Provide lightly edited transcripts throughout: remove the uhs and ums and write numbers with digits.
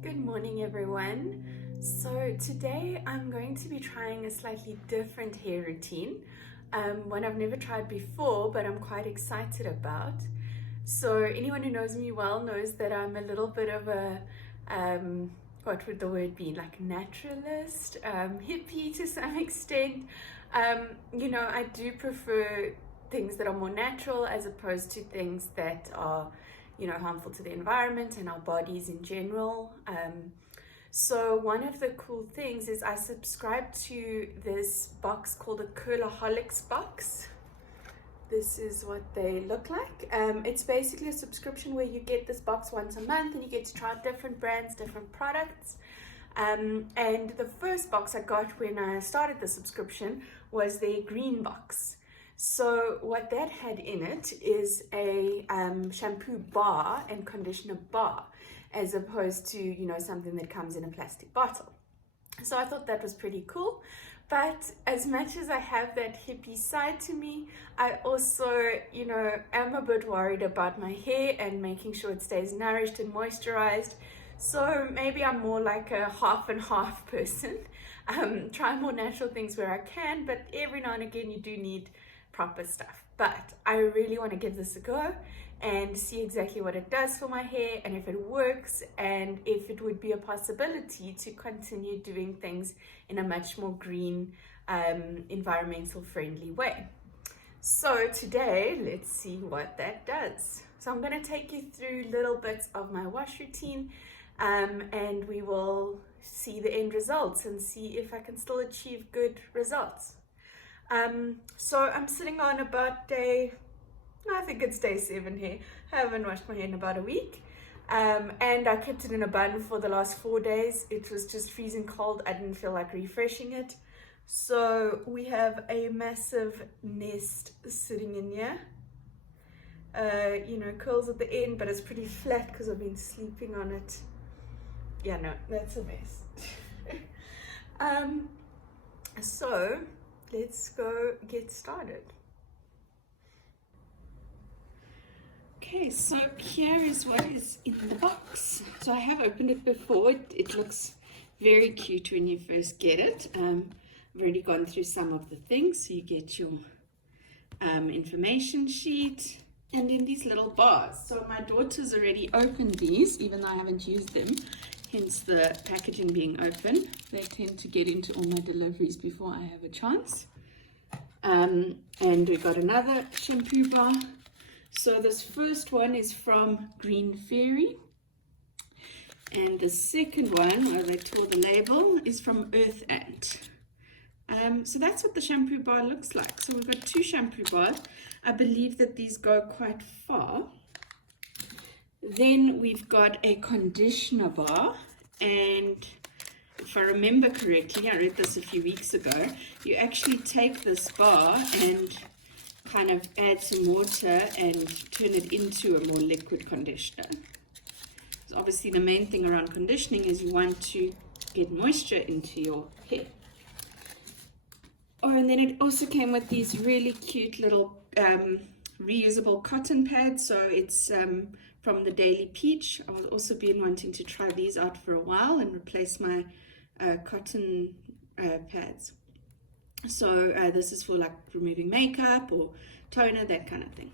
Good morning, everyone. So today I'm going to be trying a slightly different hair routine, one I've never tried before, but I'm quite excited about. So anyone who knows me well knows that I'm a little bit of a, what would the word be, like naturalist, hippie to some extent. I do prefer things that are more natural as opposed to things that are harmful to the environment and our bodies in general. So one of the cool things is I subscribe to this box called a Curlaholics box. This is what they look like. It's basically a subscription where you get this box once a month and you get to try different brands, different products. And the first box I got when I started the subscription was their green box. So what that had in it is a shampoo bar and conditioner bar, as opposed to, something that comes in a plastic bottle. So I thought that was pretty cool. But as much as I have that hippie side to me, I also, am a bit worried about my hair and making sure it stays nourished and moisturized. So maybe I'm more like a half and half person. Try more natural things where I can, but every now and again you do need proper stuff. But I really want to give this a go and see exactly what it does for my hair and if it works and if it would be a possibility to continue doing things in a much more green, environmental friendly way. So today, let's see what that does. So I'm going to take you through little bits of my wash routine, and we will see the end results and see if I can still achieve good results. So I'm sitting on about I think it's day 7 here. I haven't washed my hair in about a week. And I kept it in a bun for the last 4 days. It was just freezing cold. I didn't feel like refreshing it. So we have a massive nest sitting in here. Curls at the end, but it's pretty flat because I've been sleeping on it. Yeah, no, that's a mess. So let's go get started. Okay, so here is what is in the box. So I have opened it before. It looks very cute when you first get it. I've already gone through some of the things. So you get your information sheet and then these little bars. So my daughter's already opened these, even though I haven't used them, hence the packaging being open. They tend to get into all my deliveries before I have a chance. And we got another shampoo bar. So this first one is from Green Fairy, and the second one, where they tore the label, is from Earth Ant. So that's what the shampoo bar looks like. So we've got 2 shampoo bars. I believe that these go quite far. Then we've got a conditioner bar, and if I remember correctly, I read this a few weeks ago, you actually take this bar and kind of add some water and turn it into a more liquid conditioner. So obviously the main thing around conditioning is you want to get moisture into your hair. Oh, and then it also came with these really cute little reusable cotton pads. So it's from the Daily Peach. I've also been wanting to try these out for a while and replace my cotton pads. So this is for like removing makeup or toner, that kind of thing.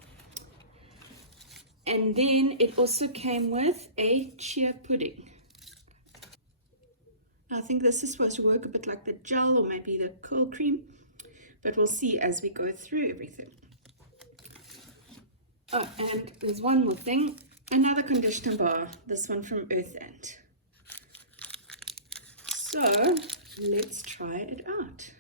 And then it also came with a chia pudding. I think this is supposed to work a bit like the gel or maybe the curl cream, but we'll see as we go through everything. Oh, and there's one more thing, another conditioner bar, this one from Earth Ant. So let's try it out.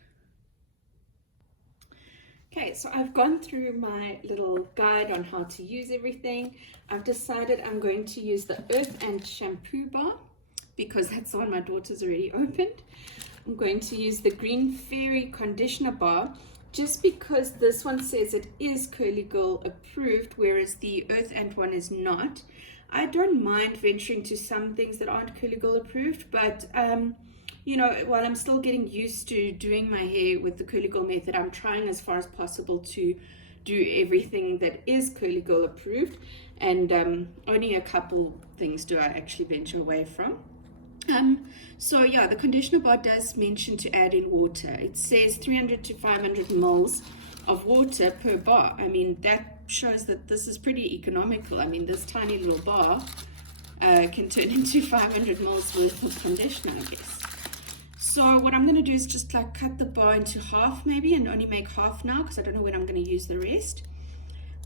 Okay, so I've gone through my little guide on how to use everything. I've decided I'm going to use the Earth Ant shampoo bar because that's the one my daughter's already opened. I'm going to use the Green Fairy conditioner bar just because this one says it is Curly Girl approved, whereas the Earth Ant one is not. I don't mind venturing to some things that aren't Curly Girl approved, but while I'm still getting used to doing my hair with the Curly Girl method, I'm trying as far as possible to do everything that is Curly Girl approved, and only a couple things do I actually venture away from. So yeah, the conditioner bar does mention to add in water. It says 300 to 500 mils of water per bar. I mean, that shows that this is pretty economical. I mean, this tiny little bar can turn into 500 mils worth of conditioner, I guess. So what I'm going to do is just like cut the bar into half maybe, and only make half now because I don't know when I'm going to use the rest.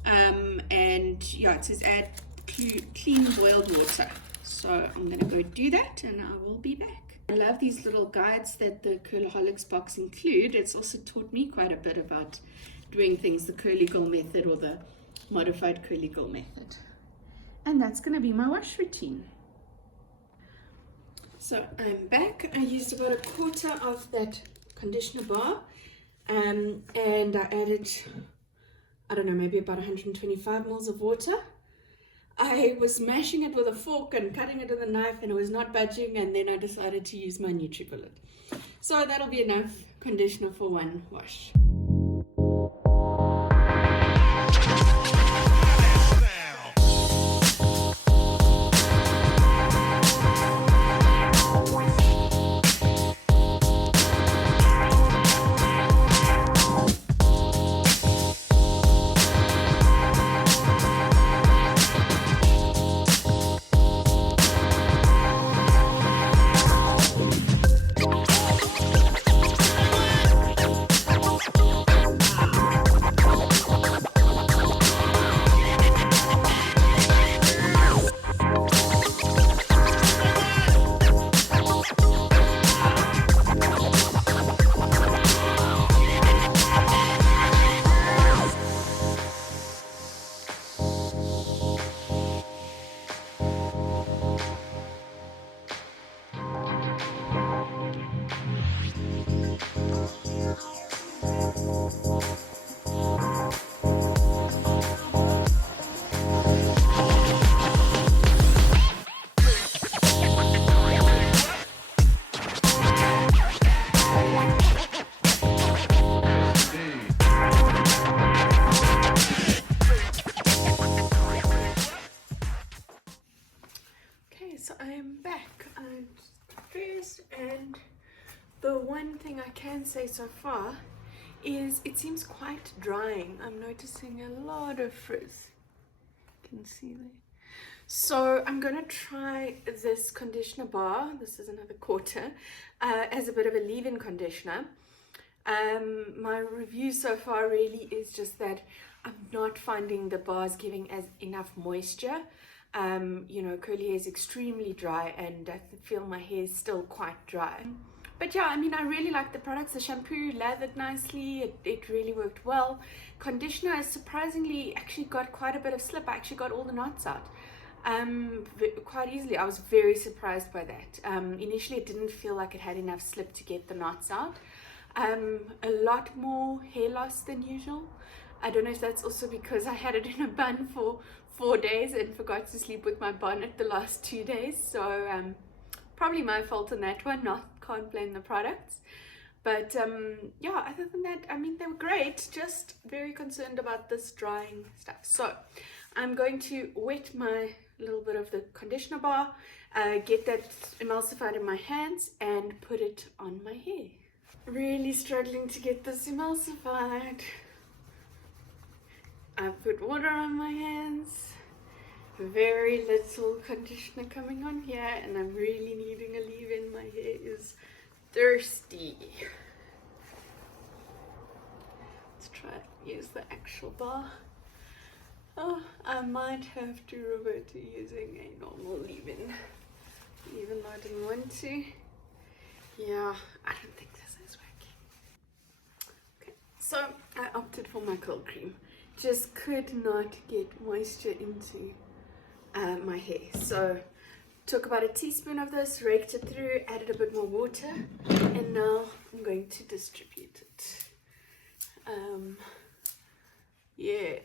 And yeah, it says add clean boiled water. So I'm going to go do that and I will be back. I love these little guides that the Curlaholics box include. It's also taught me quite a bit about doing things the curly girl method or the modified curly girl method. And that's going to be my wash routine. So I'm back. I used about a quarter of that conditioner bar, and I added, I don't know, maybe about 125 mils of water. I was mashing it with a fork and cutting it with a knife and it was not budging, and then I decided to use my NutriBullet. So that'll be enough conditioner for one wash. So I am back. I'm dressed, and the one thing I can say so far is it seems quite drying. I'm noticing a lot of frizz. You can see there. So I'm gonna try this conditioner bar. This is another quarter as a bit of a leave-in conditioner. My review so far really is just that I'm not finding the bars giving as enough moisture. You know, curly hair is extremely dry and I feel my hair is still quite dry. But yeah, I mean, I really like the products. The shampoo lathered nicely. It really worked well. Conditioner has surprisingly actually got quite a bit of slip. I actually got all the knots out quite easily. I was very surprised by that. Initially, it didn't feel like it had enough slip to get the knots out. A lot more hair loss than usual. I don't know if that's also because I had it in a bun for 4 days and forgot to sleep with my bonnet the last 2 days. So probably my fault on that one. Can't blame the products. But yeah, other than that, I mean, they were great. Just very concerned about this drying stuff. So I'm going to wet my little bit of the conditioner bar, get that emulsified in my hands and put it on my hair. Really struggling to get this emulsified. I put water on my hands, very little conditioner coming on here, and I'm really needing a leave-in. My hair is thirsty. Let's try and use the actual bar. Oh, I might have to revert to using a normal leave-in, even though I didn't want to. Yeah, I don't think this is working. Okay, so I opted for my curl cream. Just could not get moisture into my hair. So took about a teaspoon of this, raked it through, added a bit more water, and now I'm going to distribute it. Yeah,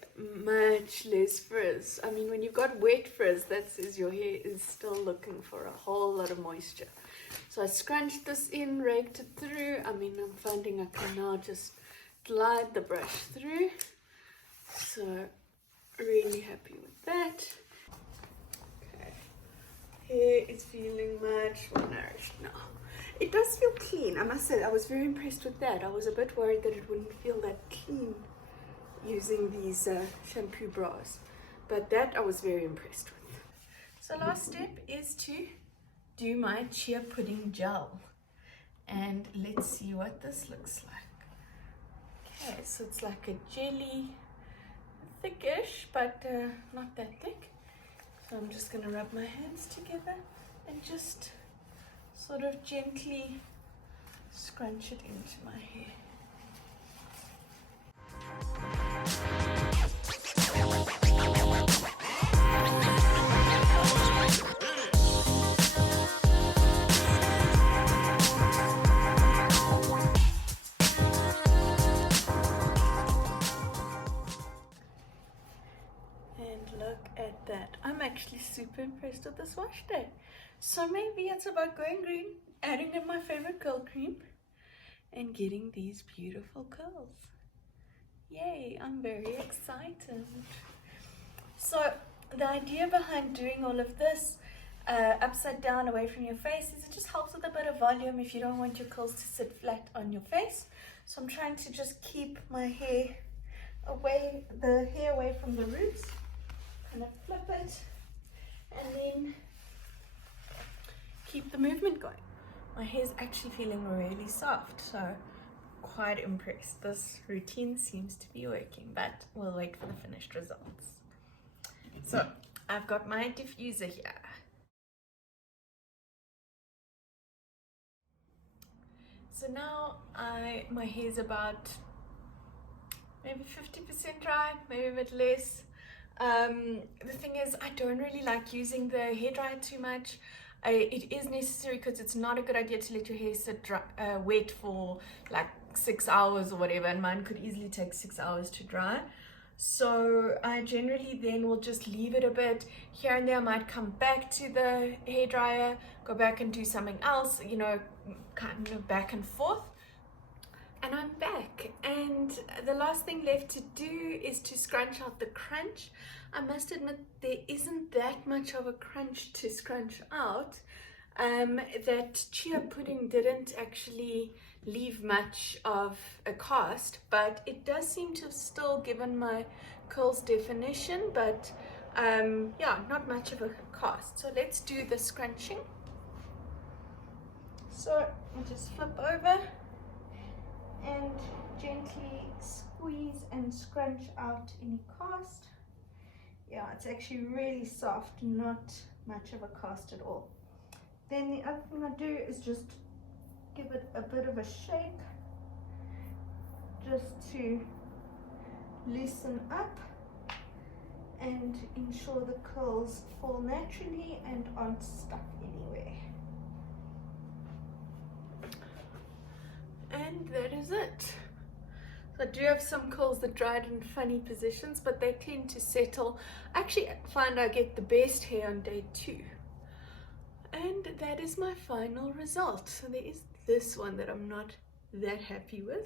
much less frizz. I mean, when you've got wet frizz, that says your hair is still looking for a whole lot of moisture. So I scrunched this in, raked it through. I mean, I'm finding I can now just glide the brush through. So really happy with that. Okay, hair is feeling much more nourished now. It does feel clean, I must say. I was very impressed with that. I was a bit worried that it wouldn't feel that clean using these shampoo bras, but that I was very impressed with. So last step is to do my chia pudding gel, and let's see what this looks like. Okay, so it's like a jelly, thickish, but not that thick. So I'm just going to rub my hands together and just sort of gently scrunch it into my hair. And look at that. I'm actually super impressed with this wash day. So maybe it's about going green, adding in my favorite curl cream, and getting these beautiful curls. Yay, I'm very excited. So the idea behind doing all of this upside down away from your face is it just helps with a bit of volume if you don't want your curls to sit flat on your face. So I'm trying to just keep my hair away, the hair away from the roots, kind of flip it, and then keep the movement going. My hair is actually feeling really soft, so quite impressed. This routine seems to be working, but we'll wait for the finished results. So I've got my diffuser here. So now my hair is about maybe 50% dry, maybe a bit less. The thing is, I don't really like using the hairdryer too much. It is necessary because it's not a good idea to let your hair sit dry, wet for like 6 hours or whatever, and mine could easily take 6 hours to dry. So I generally then will just leave it a bit. Here and there I might come back to the hairdryer, go back and do something else, you know, kind of back and forth. And I'm back, and the last thing left to do is to scrunch out the crunch. I must admit there isn't that much of a crunch to scrunch out. That chia pudding didn't actually leave much of a cast, but it does seem to have still given my curls definition, but yeah, not much of a cast. So let's do the scrunching. So I'll just flip over and gently squeeze and scrunch out any cast. Yeah, it's actually really soft, not much of a cast at all. Then the other thing I do is just give it a bit of a shake, just to loosen up and ensure the curls fall naturally and aren't stuck anywhere. And that is it. So I do have some curls that dried in funny positions, but they tend to settle. I actually find I get the best hair on day 2. And that is my final result. So there is this one that I'm not that happy with.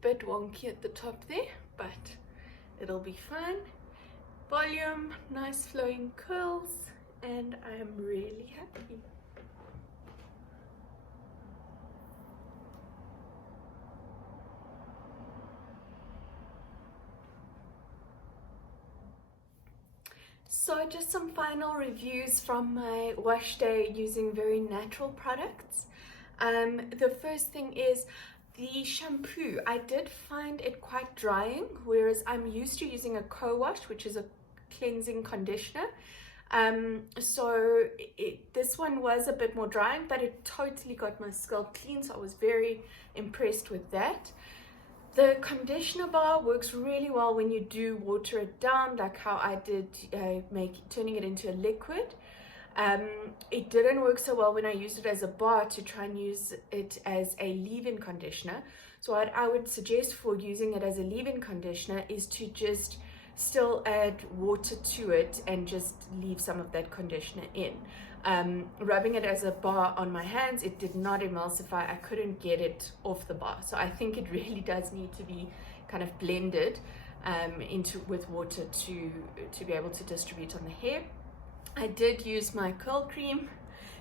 Bit wonky at the top there, but it'll be fine. Volume, nice flowing curls, and I am really happy. So just some final reviews from my wash day using very natural products. The first thing is the shampoo. I did find it quite drying, whereas I'm used to using a co-wash, which is a cleansing conditioner. This one was a bit more drying, but it totally got my scalp clean, so I was very impressed with that. The conditioner bar works really well when you do water it down, like how I did turning it into a liquid. It didn't work so well when I used it as a bar to try and use it as a leave-in conditioner. So what I would suggest for using it as a leave-in conditioner is to just still add water to it and just leave some of that conditioner in. Rubbing it as a bar on my hands, it did not emulsify. I couldn't get it off the bar. So I think it really does need to be kind of blended with water to be able to distribute on the hair. I did use my curl cream.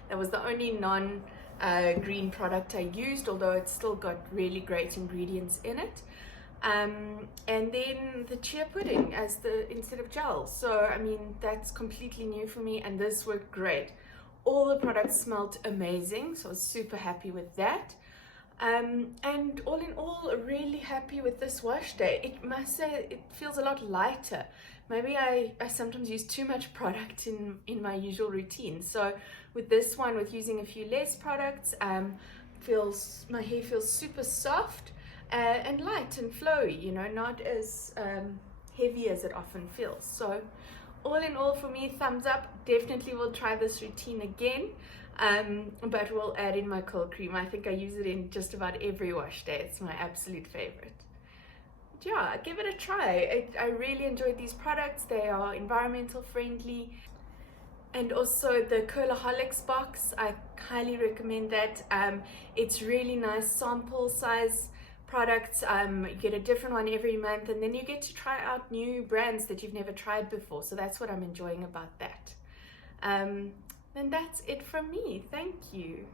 That was the only non-green product I used, although it's still got really great ingredients in it. And then the chia pudding as the instead of gel. So I mean, that's completely new for me, and this worked great. All the products smelled amazing, so I was super happy with that. And all in all, really happy with this wash day. It must say it feels a lot lighter. Maybe I sometimes use too much product in my usual routine. So with this one, with using a few less products, my hair feels super soft and light and flowy, you know, not as heavy as it often feels. So all in all, for me, thumbs up. Definitely will try this routine again, but we'll add in my curl cream. I think I use it in just about every wash day. It's my absolute favorite. Yeah, give it a try. I really enjoyed these products. They are environmental friendly. And also the Curlaholics box, I highly recommend that. It's really nice sample size products. You get a different one every month, and then you get to try out new brands that you've never tried before. So that's what I'm enjoying about that. Then that's it from me. Thank you.